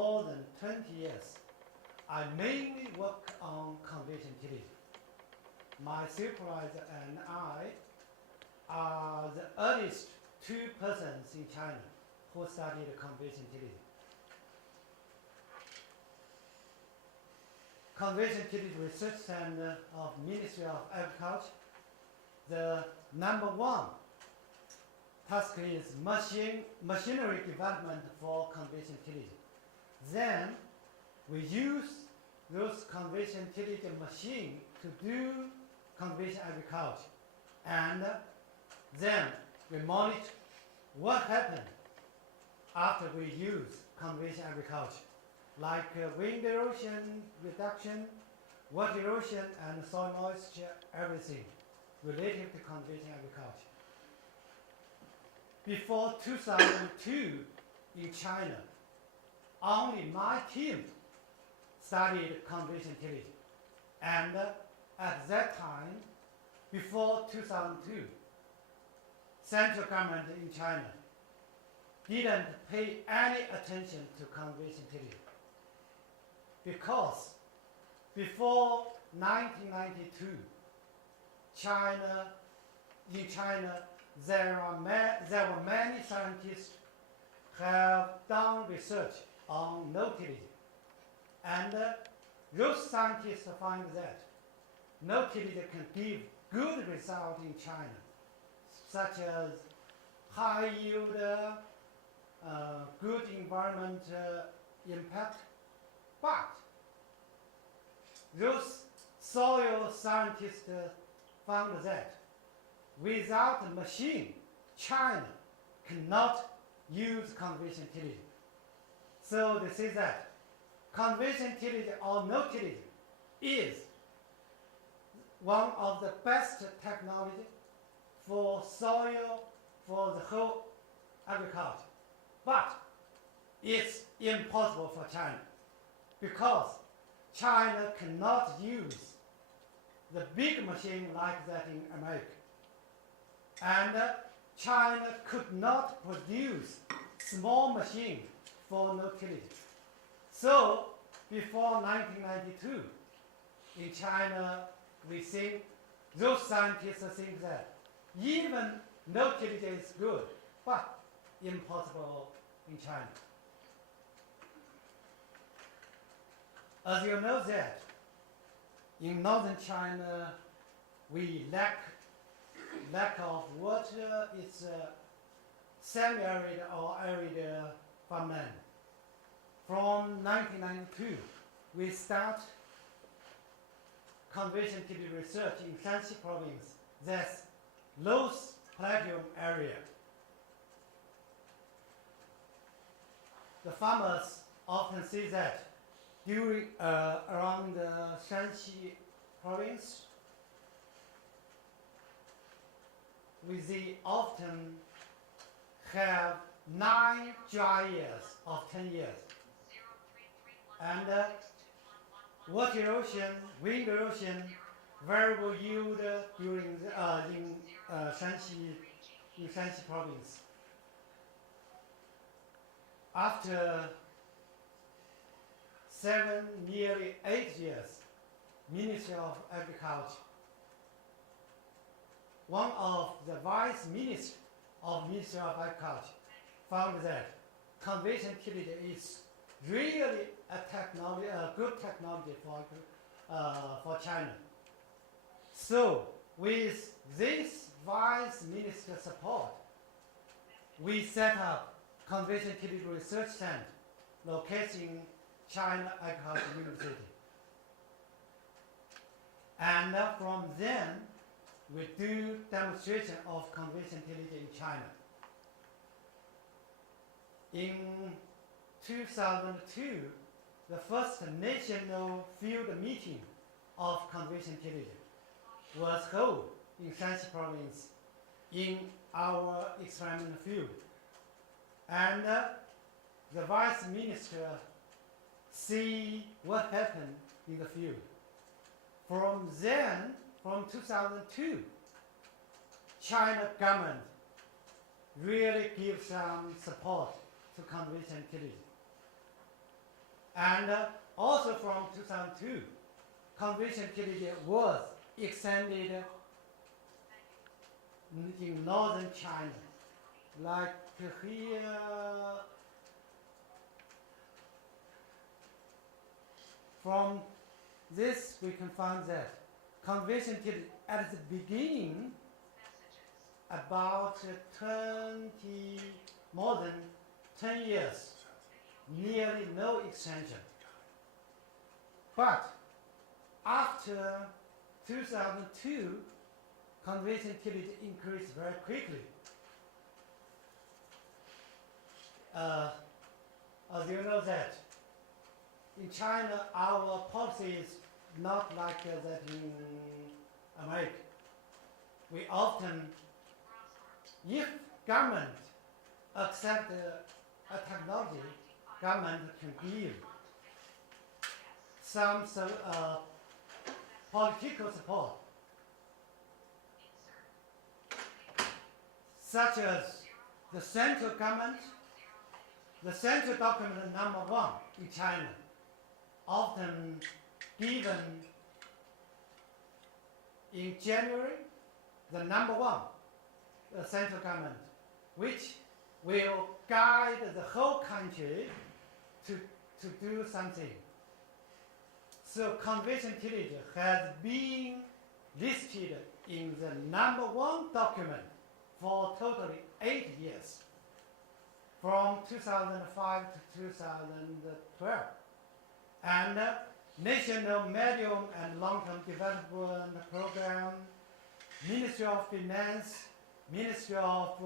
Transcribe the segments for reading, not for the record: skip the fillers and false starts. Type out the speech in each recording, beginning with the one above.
more than 20 years, I mainly work on convection utility. My supervisor and I are the earliest two persons in China who studied convection utility. Convection utility Research Center of Ministry of Agriculture, the #1 task is machinery development for convection utility. Then we use those convection utility machines to do convection agriculture, and then we monitor what happened after we use convection agriculture, like wind erosion reduction, water erosion, and soil moisture, everything related to convection agriculture. Before 2002 in China, only my team studied convection utility. And at that time, before 2002, central government in China didn't pay any attention to convection utility. Because before 1992, in China, there were many scientists who have done research on no-tillage. And those scientists find that no-tillage can give good results in China, such as high yield, good environment impact. But those soil scientists found that without a machine, China cannot use convection utility. So they say that convection utility or no-tillage is one of the best technology for soil, for the whole agriculture. But it's impossible for China because China cannot use the big machine like that in America. And China could not produce small machine for no-tillage. So before 1992, in China, those scientists think that even no-tillage is good, but impossible in China. As you know that, in northern China, we lack of water. It's semi-arid or arid farmland. From 1992, we start convection utility research in Shanxi province. That's low plateau area. The farmers often say that during around the Shanxi province, we often have 9 dry years of 10 years. And water erosion, wind erosion, variable yield during in Shanxi province. After nearly 8 years, Ministry of Agriculture, one of the vice ministers of Ministry of Agriculture found that convection utility is really a good technology for China. So with this vice minister support, we set up Convection Utility Research Center located in China Agricultural University. And from then, we do demonstration of convection utility in China. In 2002, the first national field meeting of convection utility was held in Shanxi province in our experimental field. And the vice minister see what happened in the field. From then, from 2002, China government really gives some support to convection utility. And also from 2002, conventional tillage was extended in northern China, like here. From this, we can find that conventional tillage at the beginning, about more than 10 years, nearly no extension. But after 2002, conventional tillage increased very quickly. As you know that in China, our policy is not like that in America. We often, if government accept a technology, government can give some political support, such as the central government, the central document number 1 in China, often given in January, the number 1, the central government, which will guide the whole country to do something. So conventional tillage has been listed in the number 1 document for totally 8 years, from 2005 to 2012. And National Medium and Long-Term Development Program, Ministry of Finance, Ministry of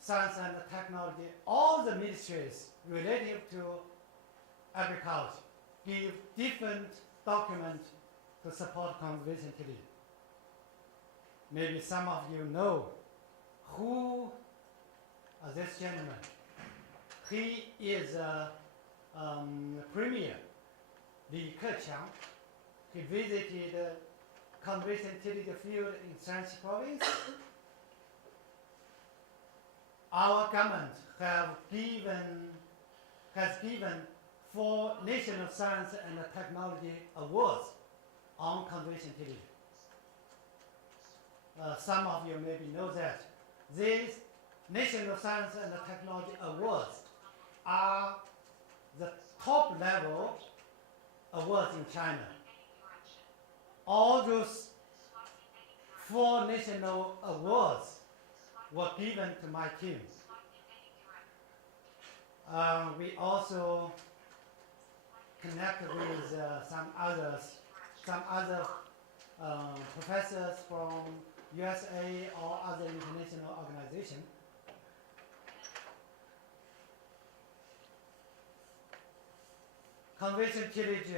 Science and Technology, all the ministries related to agriculture give different documents to support conservation tillage. Maybe some of you know who this gentleman. He is a Premier Li Keqiang. He visited conservation tillage field in Shanxi province. Our government has given 4 National Science and Technology Awards on conservation tillage. Some of you maybe know that these National Science and Technology Awards are the top level awards in China. All those 4 national awards were given to my team. We also connected with some other professors from USA or other international organizations. Conventional tillage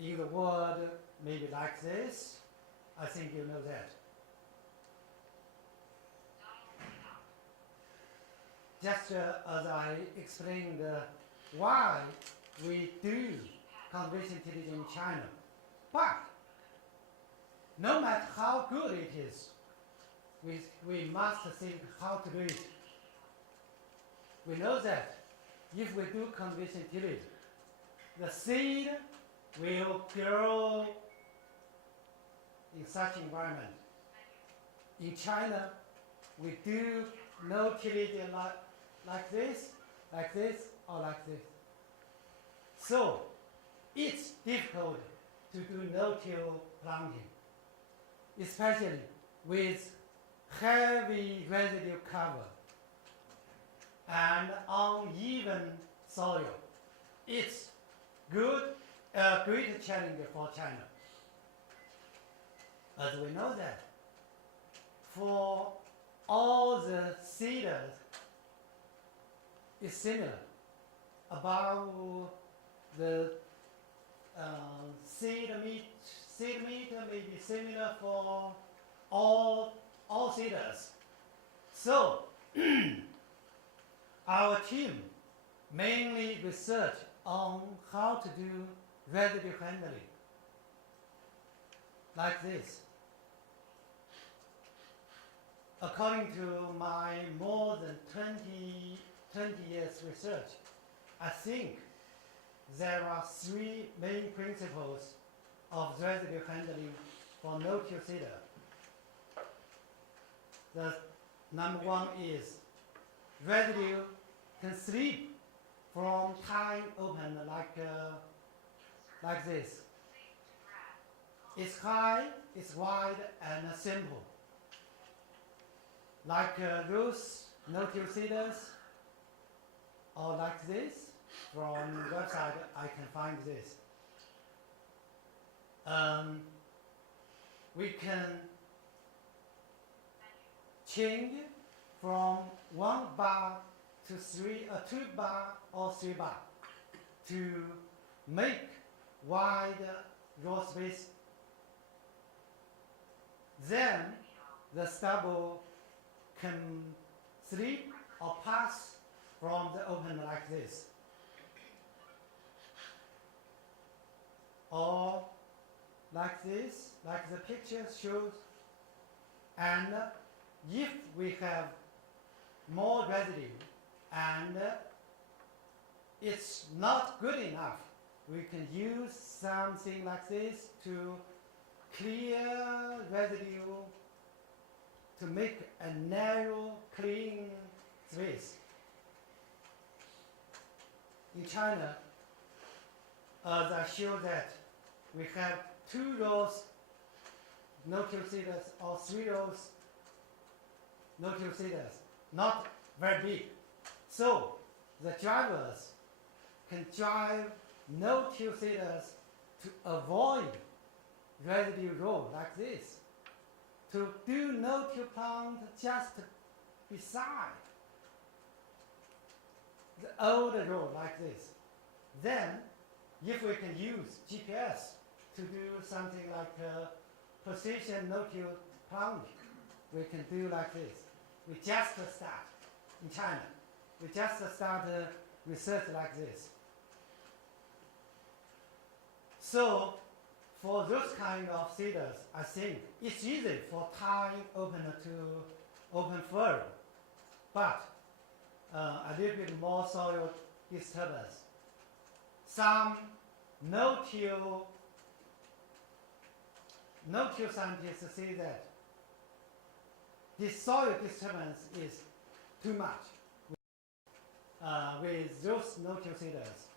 in the world maybe like this. I think you know that. Just as I explained why we do conventional tillage in China. But no matter how good it is, we must think how to do it. We know that if we do conventional tillage, the seed will grow in such environment. In China, we do no tillage like this, or like this. So it's difficult to do no-till planting, especially with heavy residue cover and uneven soil. It's a great challenge for China. As we know that for all the seeders, it's similar. About the seed meat may be similar for all seeders. So our team mainly research on how to do residue handling like this. According to my more than 20 years research, I think there are three main principles of residue handling for no-till seeder. The number one is residue can slip from Tine Opener like this. It's high, it's wide, and simple. Like those no-till seeders, or like this. From the website, I can find this. We can change from 1 bar to 2 bar or 3 bar to make wide row space. Then the stubble can slip or pass from the opener like this. Or like this, like the picture shows. And if we have more residue and it's not good enough, we can use something like this to clear residue, to make a narrow, clean space. In China, as I show that we have 2 rows no-till seeders or 3 rows no-till seeders, not very big. So the drivers can drive no-till seeders to avoid residue row like this, to do no-till plant just beside the old row like this. Then, if we can use GPS to do something like precision no-till planting, we can do like this. We just start in China. We just start research like this. So, for those kind of seeders, I think it's easy for Tine Opener to open further, but a little bit more soil disturbance. Some no-till scientists say that this soil disturbance is too much with those no-till seeders.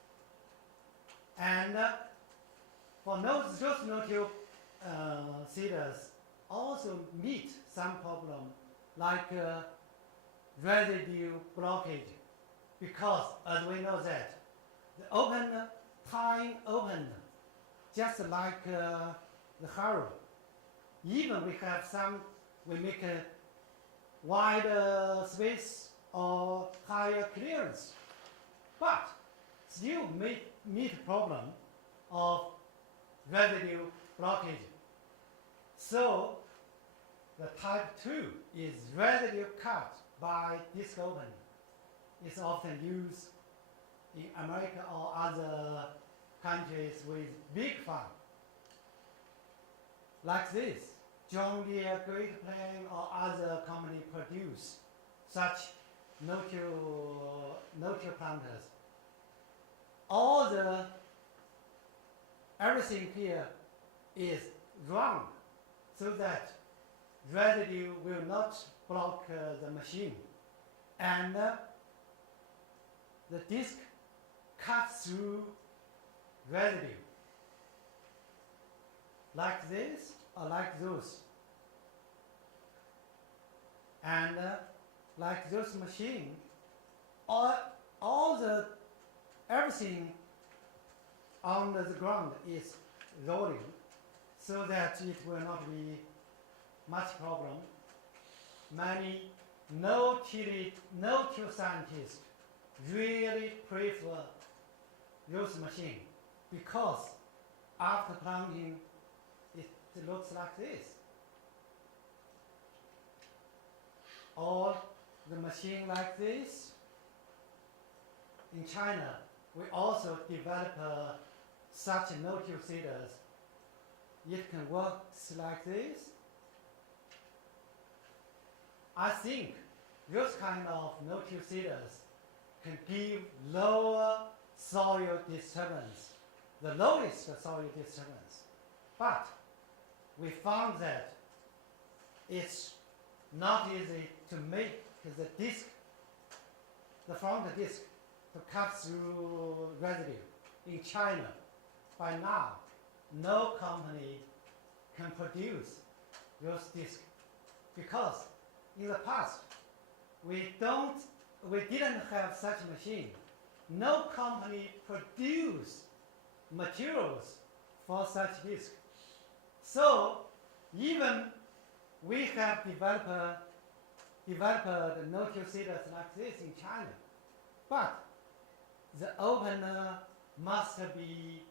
And for those no-till seeders also meet some problem like residue blockage, because as we know that the opener, Tine Opener, just like the harrow, even we have some, we make a wider space or higher clearance, but still meet problem of residue blockage. So the type 2 is residue cut by disc opener. It's often used in America or other countries with big farm. Like this, John Deere, Great Plain, or other company produce such no-till planters. Everything here is round, so that residue will not block the machine. And the disc cuts through residue. Like this or like those. And like those machine, everything on the ground is rolling, so that it will not be much problem. Many no-till scientists really prefer those machines, because after planting it looks like this. Or the machine like this. In China, we also develop such no-till seeders. It can work like this. I think those kind of no-till seeders can give lower soil disturbance, the lowest soil disturbance. But we found that it's not easy to make the disc, the front disc, to cut through residue. In China, by now, no company can produce those discs because in the past we didn't have such machine. No company produced materials for such discs. So even we have developed no-till seeders like this in China, but the opener must be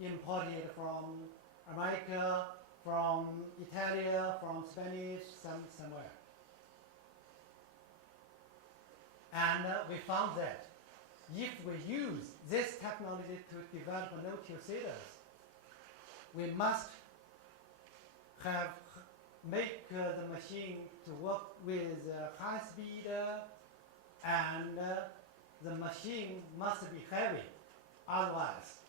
imported from America, from Italy, from Spanish, somewhere. And we found that if we use this technology to develop no-till seeders, we must make the machine to work with high speed, and the machine must be heavy, otherwise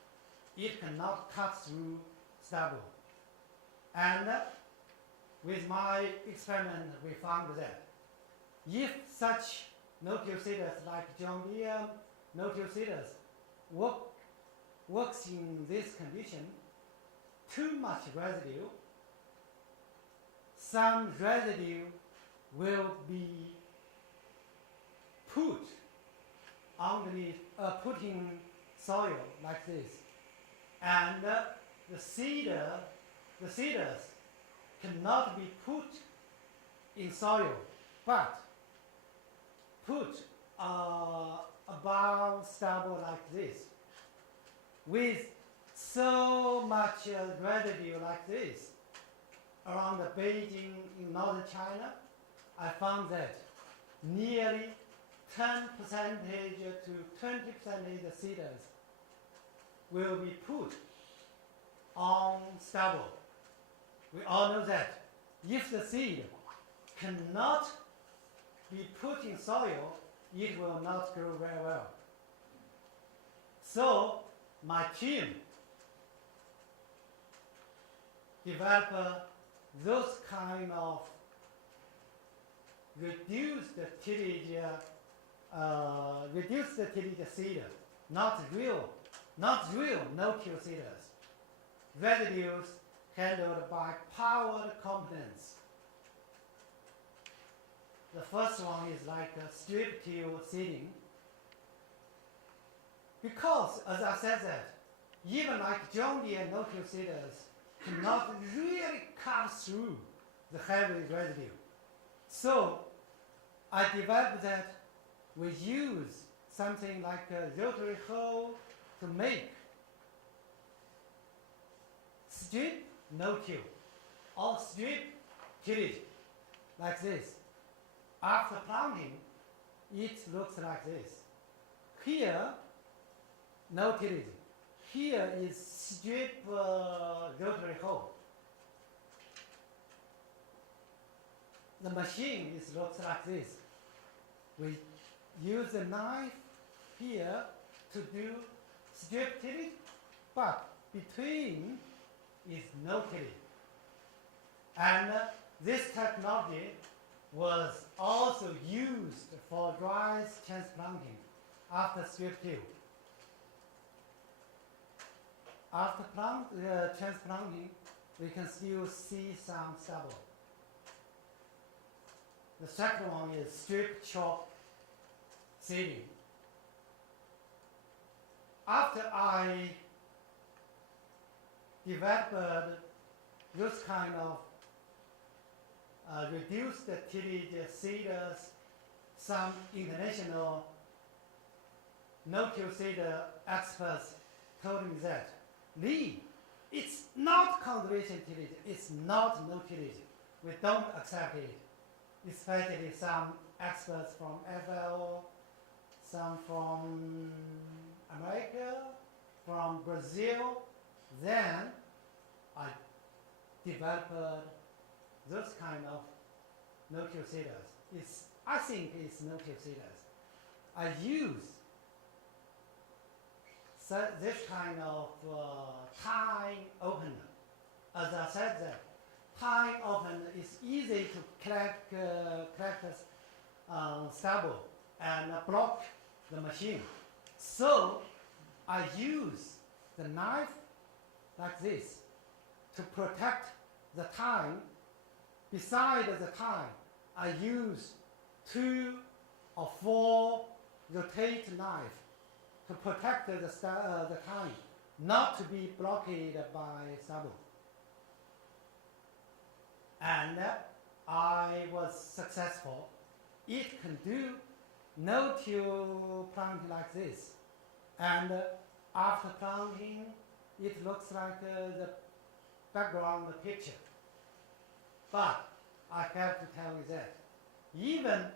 it cannot cut through stubble. And with my experiment, we found that if such no-till seeders like John Deere no-till seeders works in this condition, too much residue, some residue will be put underneath, put in soil like this, and the seeders cannot be put in soil, but put above stubble like this. With so much residue like this around Beijing in northern China, I found that nearly 10% to 20% of the seeders will be put on stubble. We all know that if the seed cannot be put in soil, it will not grow very well. So my team developed those kind of reduced tillage seeder, not real no-till seeders. Residues handled by powered components. The first one is like a strip-till seeding. Because, as I said that, even like John Deere no-till seeders cannot really cut through the heavy residue. So I developed that we use something like a rotary hoe to make strip no-till or strip tillage like this. After planting, it looks like this. Here, no tillage. Here is strip rotary hoe. The machine looks like this. We use a knife here to do strip tillage, but between is no tillage. And this technology was also used for rice transplanting after strip till. After transplanting, we can still see some stubble. The second one is strip-chopped seeding. After I developed this kind of reduced tillage seeders, some international no-till seeder experts told me that, Lee, it's not conservation tillage, it's not no tillage. We don't accept it. Especially some experts from FAO, some from America, from Brazil. Then I developed those kind of no-till seeders. I think it's no-till seeders. I use this kind of Tine Opener. As I said, that Tine Opener is easy to collect stubble and block the machine. So I use the knife like this to protect the tine. Beside the tine, I use 2 or 4 rotate knives to protect the tine, not to be blocked by stubble. And I was successful. It can do no-till planting like this. And after planting, it looks like the background picture. But I have to tell you that even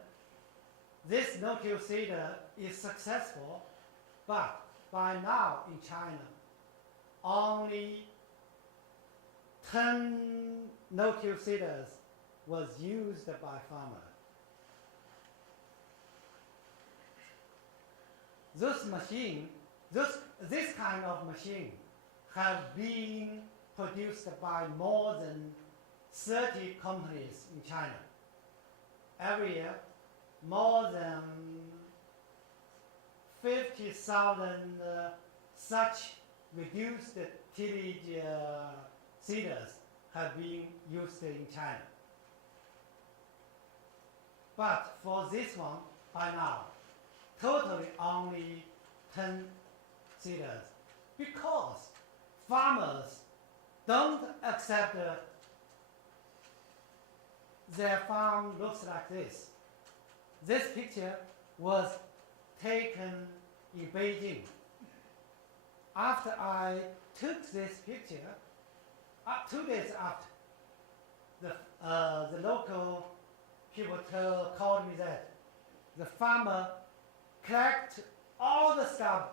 this no-till seeder is successful, but by now in China, only 10 no-till seeders was used by farmers. This kind of machine have been produced by more than 30 companies in China. Every year, more than 50,000 such reduced tillage seeders have been used in China. But for this one, by now, totally only 10 seeders, because farmers don't accept their farm looks like this. This picture was taken in Beijing. After I took this picture, 2 days after, the local people called me that the farmer collect all the stubble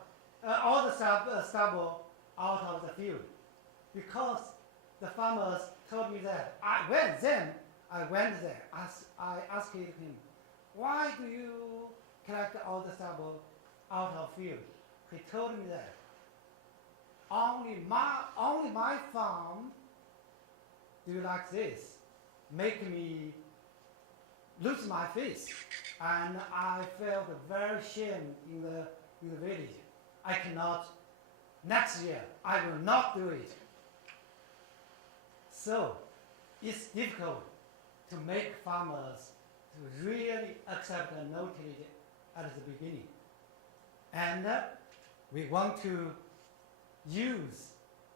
out of the field, because the farmers told me that. I went there. I asked him, why do you collect all the stubble out of field? He told me that only my farm do like this, make me lose my face, and I felt very shame in the village. I cannot. Next year, I will not do it. So, it's difficult to make farmers to really accept a no-tillage at the beginning. And we want to use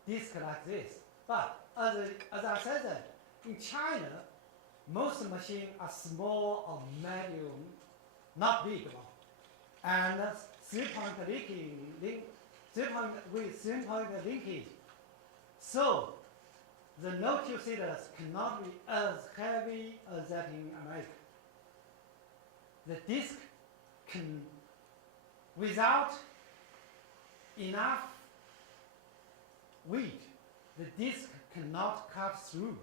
disc like this. But as I said, that in China, most machines are small or medium, not big one. And 3-point with 3-point linkage. So the no-till seeders cannot be as heavy as that in America. The disc can, without enough weight, the disc cannot cut through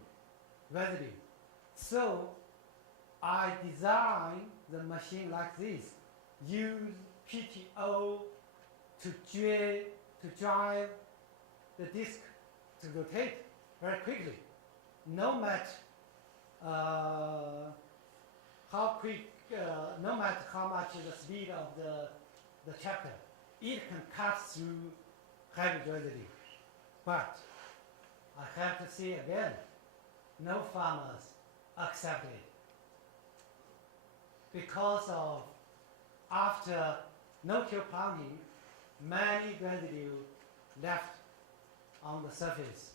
residue. So I designed the machine like this, use PTO to drive the disc to rotate very quickly. No matter how quick, no matter how much the speed of the tractor, it can cut through heavy residue. But I have to say again, no farmers accept it, because of after no-till planting, many residue left on the surface,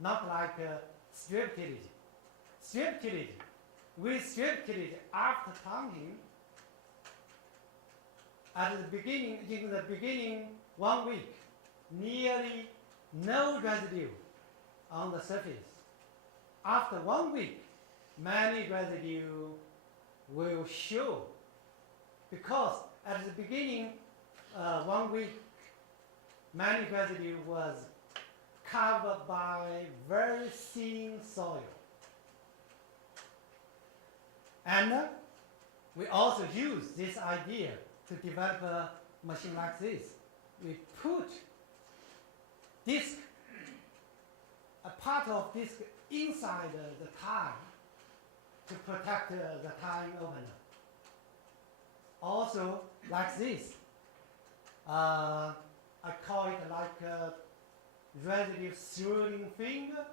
not like strip tillage. Strip tillage, with strip tillage after planting, in the beginning 1 week, nearly no residue on the surface. After 1 week, many residue will show, because at the beginning 1 week, many residue was covered by very thin soil. And we also use this idea to develop a machine like this. We put disc, a part of disc inside the tine to protect the tine opener. Also, like this, I call it like a residue swirling finger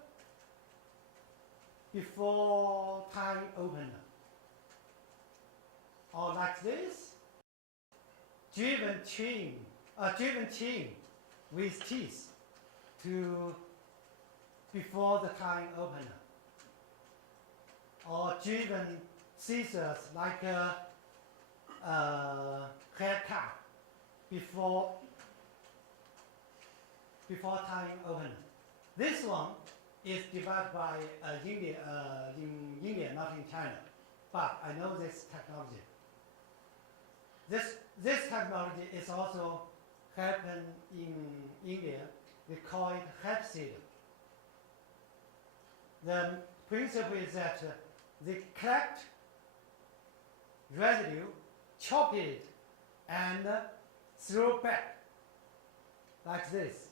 before tine opener. Or like this, driven chain with teeth to before the tine opener. Or driven scissors like a haircut before tine opener. This one is developed by India, in India, not in China. But I know this technology. This technology is also happen in India. We call it head seeder. The principle is that they collect residue, chop it, and throw back like this.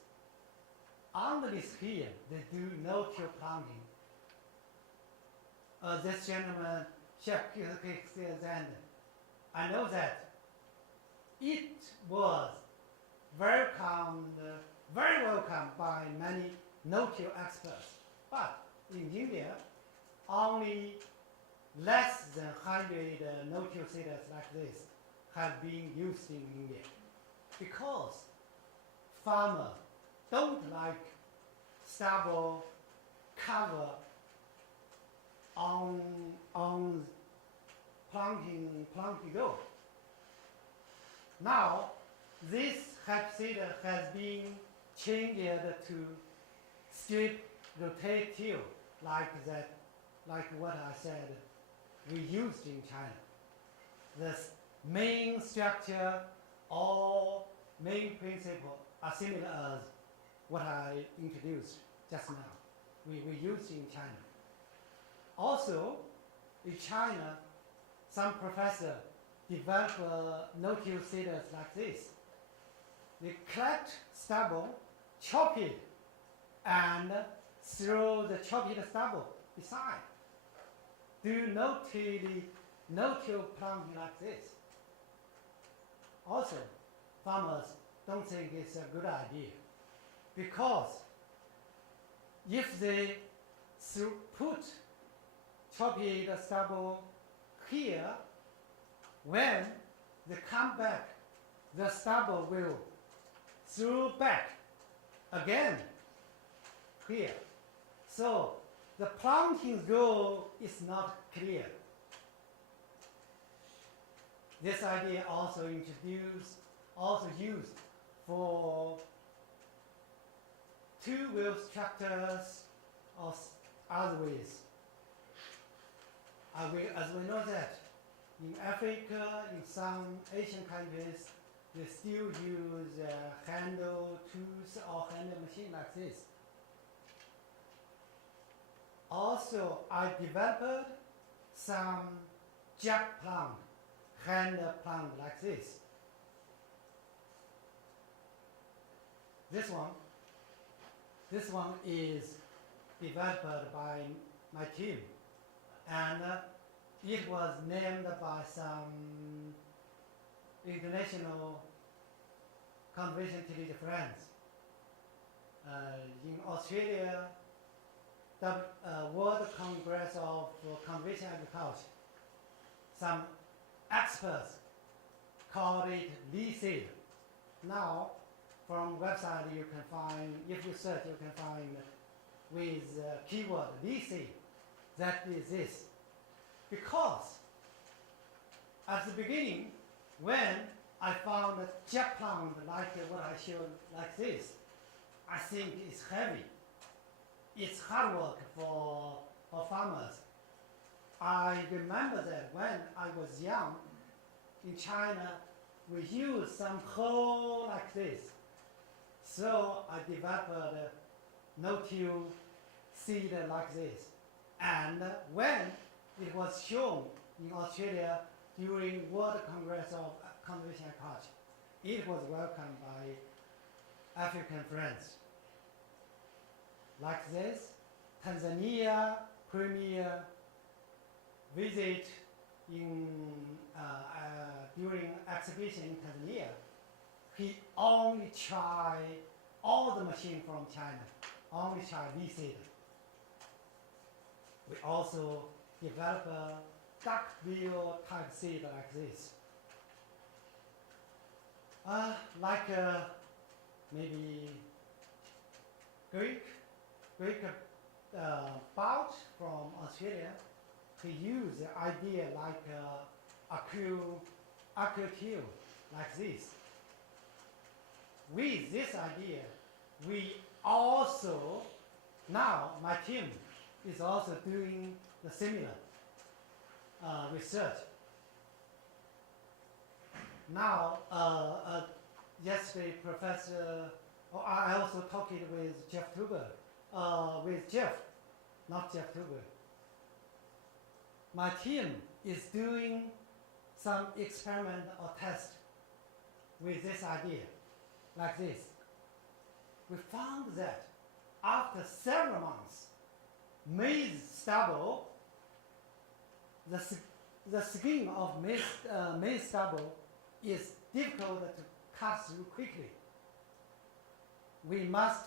Underneath here, they do no-till planting. This gentleman, Chef and I know that it was very welcome by many no-till experts. But in India, only less than 100 no-till seeders like this have been used in India, because farmers don't like stubble cover on planting row. Now, this hep seeder has been changed to strip rotate till, like what I said we used in China. The main structure or main principle are similar as what I introduced just now. We used in China. Also, in China, some professor develop no-till seeders like this. They collect stubble, chop it, and throw the chopped stubble beside. Do no-till planting like this. Also, farmers don't think it's a good idea, because if they put chopped stubble here, when they come back, the stubble will throw back again here. So the planting goal is not clear. This idea also used for two-wheel tractors or other ways. As we know that in Africa, in some Asian countries, they still use handle tools or handle machine like this. Also, I developed some jack plant, hand plant like this. This one is developed by my team, and it was named by some international conservation tillage friends. In Australia, the World Congress of Conservation Agriculture, some experts called it leaf seed. Now, from website you can find, if you search, you can find with keyword leaf seed. That is this. Because at the beginning, when I found a jack plant like what I showed like this, I think it's heavy. It's hard work for farmers. I remember that when I was young, in China, we used some hoe like this. So I developed a no-till seed like this. And when it was shown in Australia during World Congress of Conservation Agriculture, it was welcomed by African friends. like this. Tanzania premier visit in during exhibition in Tanzania. He only tried all the machine from China, only tried V-seed. We also develop a Duckbill type seed like this. Maybe Greek Bout from Australia, he used the idea like acute like this. With this idea, we also, now my team is also doing the similar research. Now, yesterday, I also talked with Jeff Tuber, not Jeff Tuber. My team is doing some experiment or test with this idea, like this. We found that after several months, maize stubble, the skin of maize stubble is difficult to cut through quickly. We must,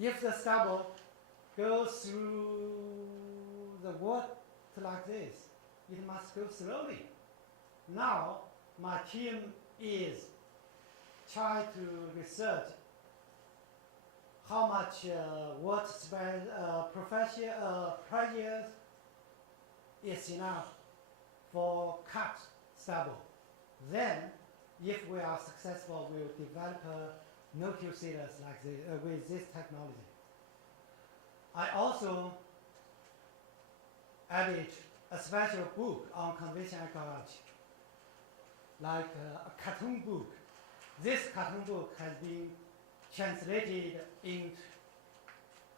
if the stubble goes through the wood like this, it must go slowly. Now, my team is trying to research how much wood pressure is enough for cut stubble. Then, if we are successful, we will develop no-till seeders like this, with this technology. I also added a special book on conventional agriculture, like a cartoon book. This cartoon book has been translated into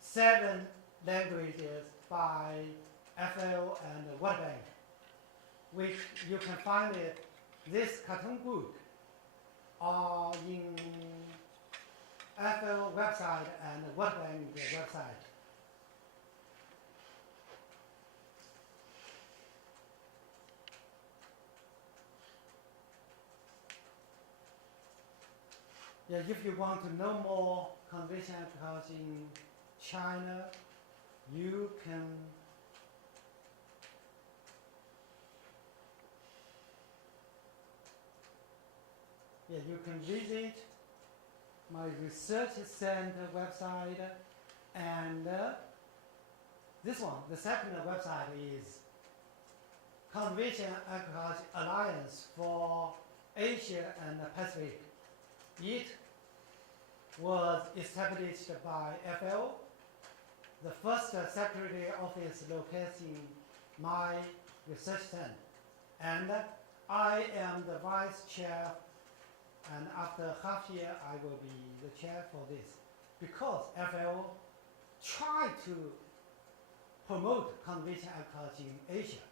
7 languages by FL and World Bank, which you can find this cartoon book in FL website and World Bank website. Yeah, if you want to know more conventional agriculture in China, you can visit my research center website, and this one, the second website is Conventional Agriculture Alliance for Asia and the Pacific. It was established by FL. The first secretary office located in my research center, and I am the vice chair, and after half year I will be the chair for this, because FL tried to promote conventional agriculture in Asia.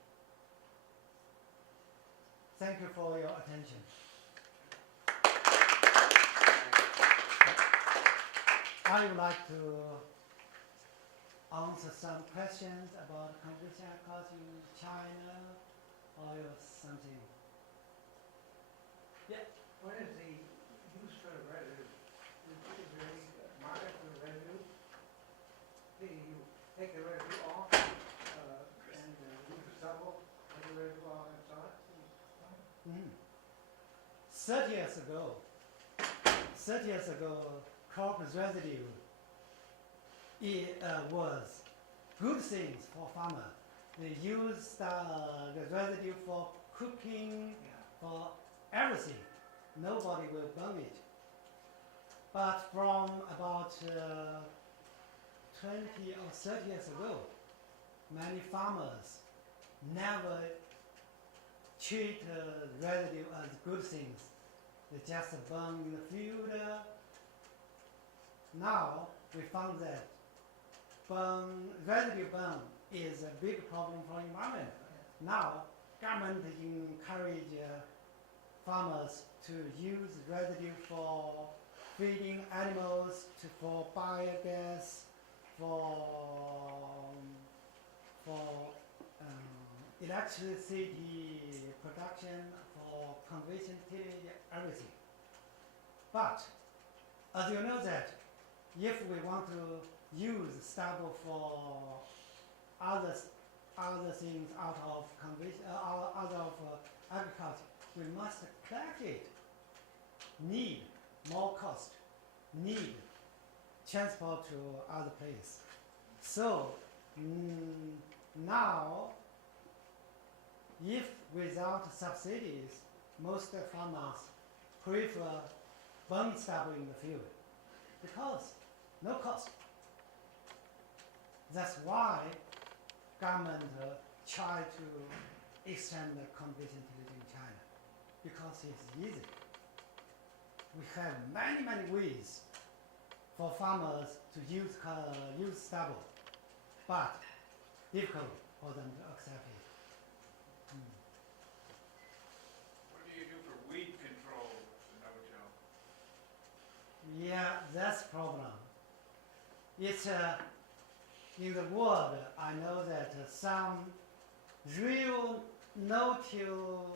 Thank you for your attention. I would like to answer some questions about conventional agriculture in China or something. Yeah. What is the use for the residue? Is there any market for the residue? You take the residue off and use the stubble, take the residue off outside? 30 years ago, crop residue was good things for farmers. They used the residue for cooking, for everything. Nobody will burn it. But from about 20 or 30 years ago, many farmers never treat residue as good things. They just burn in the field. Now we found that residue burn is a big problem for environment. Now government encourage farmers to use residue for feeding animals for biogas, for electricity production, for conversion tillage, everything. But as you know that if we want to use stubble for other things out of agriculture, we must collect it. Need more cost, need transport to other place. So now, if without subsidies, most farmers prefer burn stubble in the field because no cost. That's why government try to extend the conversion tillage in China because it's easy. We have many ways for farmers to use stubble, but difficult for them to accept it. What do you do for weed control, no-till? Yeah, that's problem. It's in the world, I know that some real no-till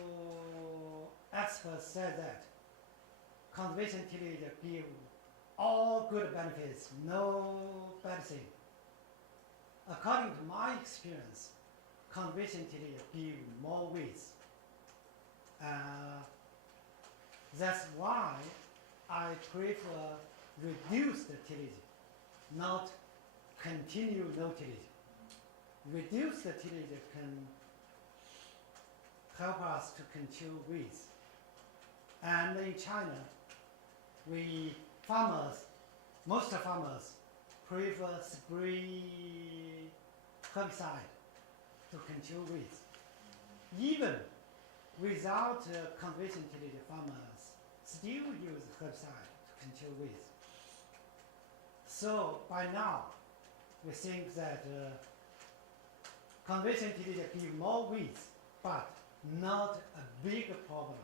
experts said that conservation tillage give all good benefits, no bad thing. According to my experience, conservation tillage give more weeds. That's why I prefer reduce the tillage, not continue no tillage. Reduce the tillage can help us to control weeds. And in China, most farmers prefer spray herbicide to control weeds. Even without conversion tillage, farmers still use herbicide to control weeds. So by now, we think that conversion tillage give more weeds, but not a big problem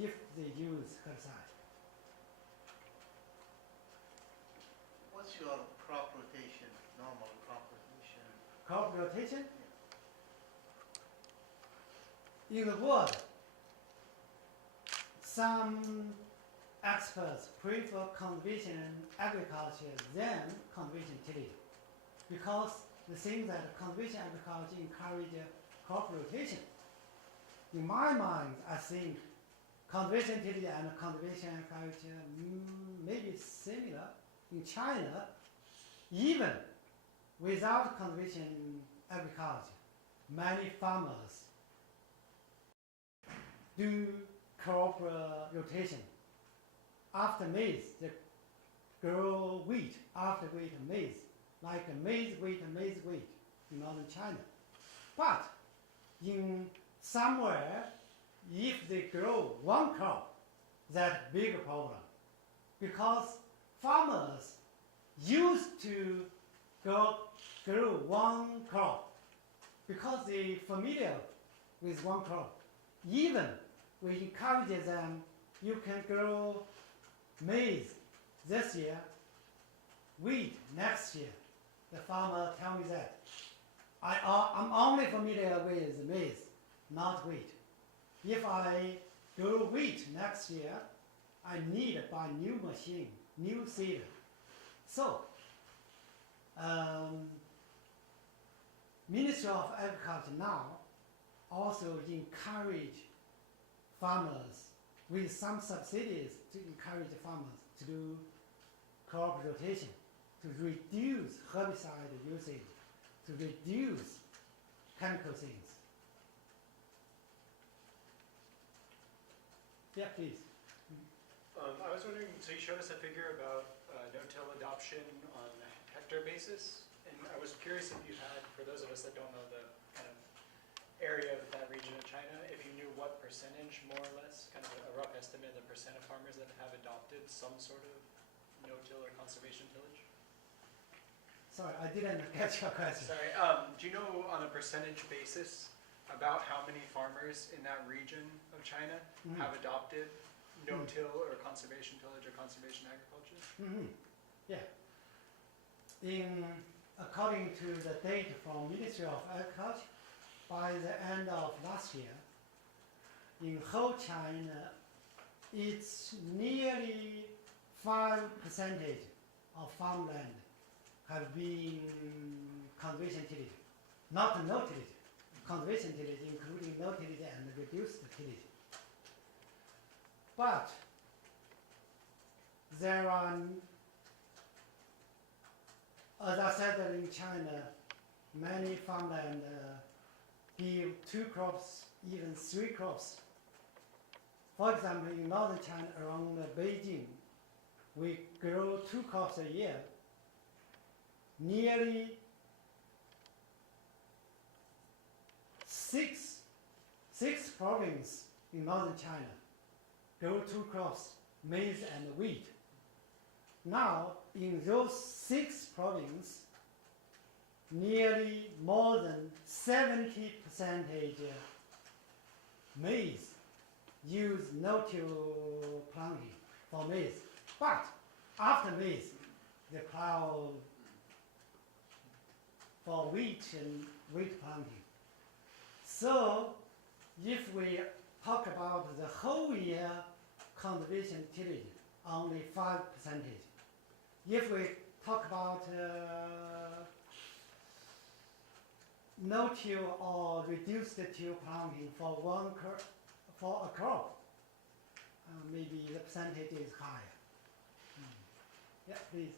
if they use herbicide. What's your crop rotation, normal crop rotation? Crop rotation? In the world, some experts prefer conversion agriculture than conversion tillage because they think that conversion agriculture encourages crop rotation. In my mind, I think conversion tillage and conversion agriculture may be similar. In China, even without conversion agriculture, many farmers do crop rotation. After maize, they grow wheat. After wheat, maize, like maize wheat, in northern China. But in somewhere, if they grow one crop, that's big problem because farmers used to grow one crop because they familiar with one crop. Even we encourage them, you can grow maize this year, wheat next year. The farmer tell me that. I'm only familiar with maize, not wheat. If I grow wheat next year, I need to buy new machine, new seed. So, Ministry of Agriculture now also encourage farmers with some subsidies to encourage farmers to do crop rotation, to reduce herbicide usage, to reduce chemical things. Yeah, please. I was wondering, so you showed us a figure about no-till adoption on a hectare basis, and I was curious if you had, for those of us that don't know the kind of area of that region of China, if you knew what percentage, more or less, kind of a rough estimate of the percent of farmers that have adopted some sort of no-till or conservation tillage? Sorry, I didn't catch your question. Sorry, do you know on a percentage basis about how many farmers in that region of China have adopted no-till or conservation tillage or conservation agriculture? Yeah. According to the data from Ministry of Agriculture, by the end of last year, in whole China, it's nearly 5% of farmland have been conservation tillage, not no tillage, conservation tillage, including no tillage and reduced tillage. But there are, as I said, in China, many farmland give 2 crops, even 3 crops. For example, in northern China, around Beijing, we grow 2 crops a year. Nearly six provinces in northern China grow 2 crops, maize and wheat. Now, in those 6 provinces, nearly more than 70% maize use no-till planting for maize. But after maize, they plow for wheat and wheat planting. So, if we talk about the whole year conservation tillage, only 5%. If we talk about no-till or reduced till planting for a crop, maybe the percentage is higher. Yeah, please.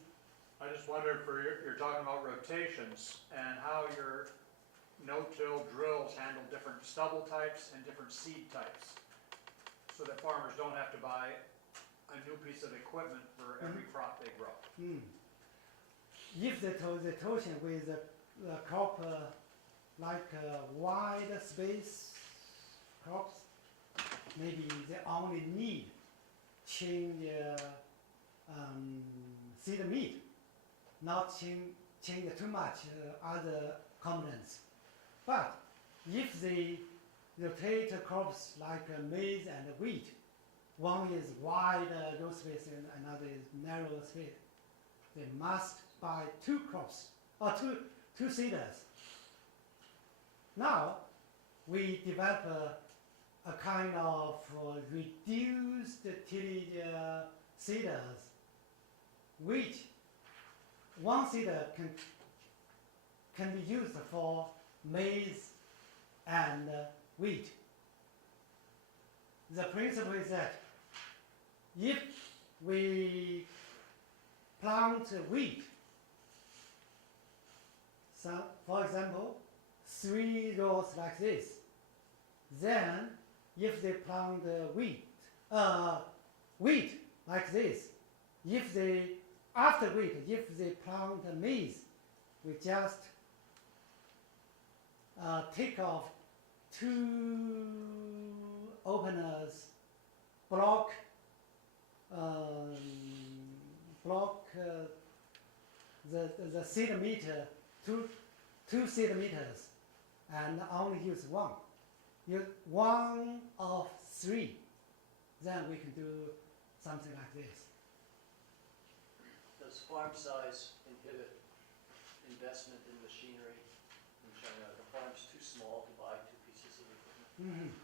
I just wondered, you're talking about rotations and how your no-till drills handle different stubble types and different seed types, so that farmers don't have to buy a new piece of equipment for every crop they grow. If the rotation with the crop like wide space crops, maybe they only need change seed meat, not change too much other components. But if they rotate crops like maize and wheat, one is wide row space and another is narrow space, they must buy 2 crops or two seeders. Now we develop a kind of reduced tillage seeders, which one seeder can be used for maize and wheat. The principle is that if we plant wheat, for example, 3 rows like this, then if they plant wheat like this, after wheat, if they plant maize, we just take off 2 openers, block the seed meter, 2 seed meters, and only use 1. Use 1 of 3, then we can do something like this. Does farm size inhibit investment in machinery in China? Are the farms too small to buy 2 pieces of equipment?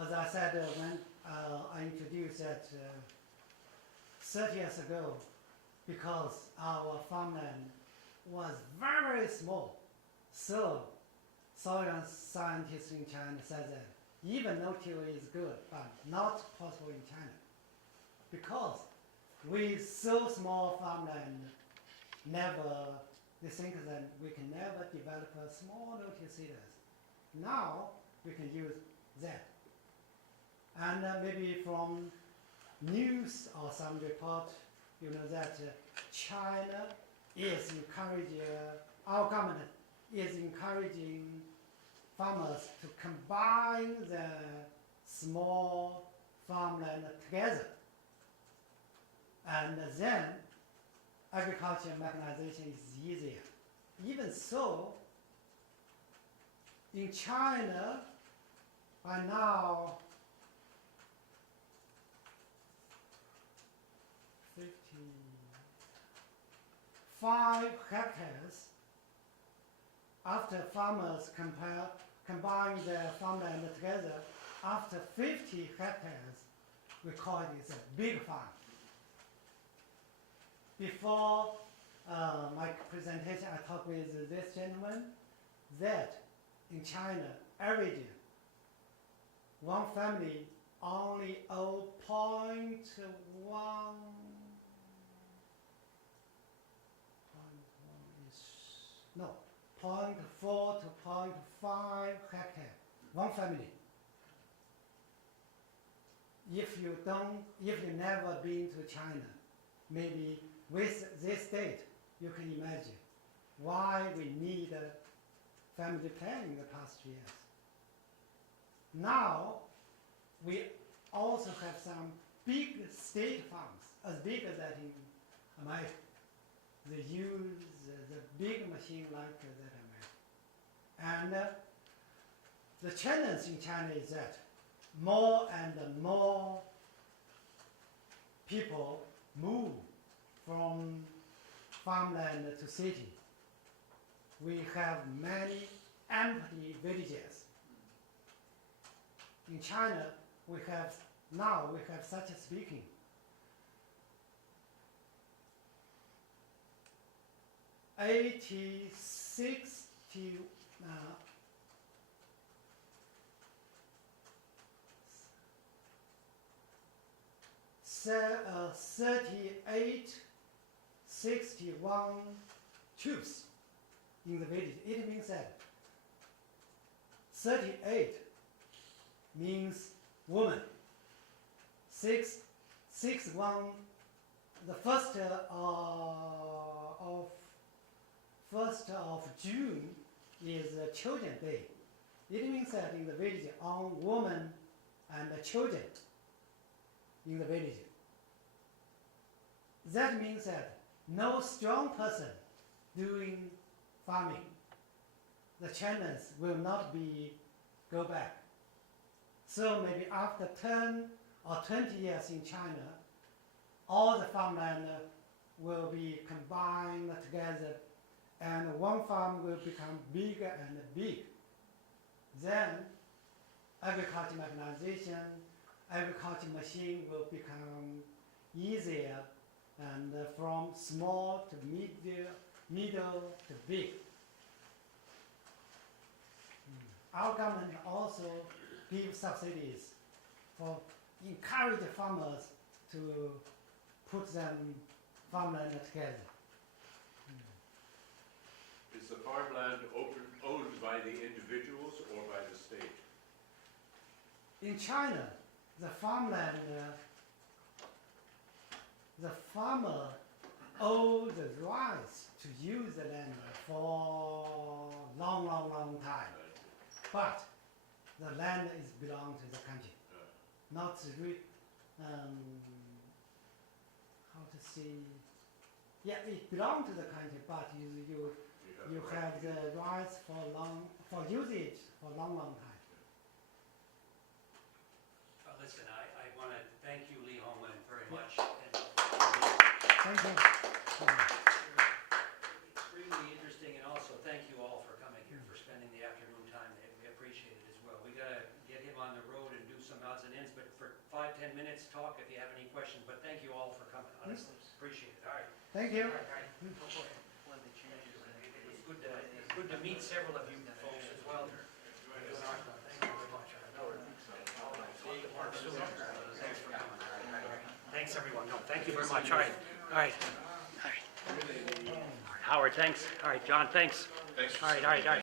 As I said when I introduced that 30 years ago, because our farmland was very small, so soil scientists in China said that even no-till is good, but not possible in China, because with so small farmland, they think that we can never develop a small no-till seeders. Now we can use that. And maybe from news or some report, you know that China is encouraging, our government is encouraging farmers to combine the small farmland together. And then agriculture mechanization is easier. Even so, in China, by now, 5 hectares, after farmers combine their farmland together, after 50 hectares, we call it a big farm. Before my presentation, I talked with this gentleman that in China, every year, one family only owe 0.1 0.4 to 0.5 hectare, one family. If you never been to China, maybe with this date, you can imagine why we need a family plan in the past years. Now, we also have some big state farms, as big as that in America. They use the big machine like that in America. And the challenge in China is that more and more people move from farmland to city. We have many empty villages. In China, we have such a speaking. Uh, 3861 troops in the village. It means that 38 means woman. 61, the first of June is Children's Day. It means that in the village, on women and children in the village. That means that no strong person doing farming. The challenge will not go back. So maybe after 10 or 20 years in China, all the farmland will be combined together and one farm will become bigger and big. Then agriculture mechanization, agriculture machine will become easier and from small to middle to big. Our government also gives subsidies for encourage farmers to put them farmland together. Is the farmland owned by the individuals or by the state? In China, the farmland, the farmer owns the rights to use the land for long time. But the land is belong to the country, not how to say? Yeah, it belongs to the country, but you have the rights for usage for long time. Listen, I want to thank you, Lee Holman, very much. And Thank you. extremely interesting, and also thank you all for coming here, for spending the afternoon time. We appreciate it as well. We got to get him on the road and do some odds and ends, but for 5-10 minutes, talk if you have any questions. But thank you all for coming, honestly. Appreciate it. All right. Thank you. All right. Go for it. It's good to meet several of you folks as well. Thank you very much. Thanks, everyone. No, thank you very much. All right. All right. All right. Howard, thanks. All right, John, thanks. All right.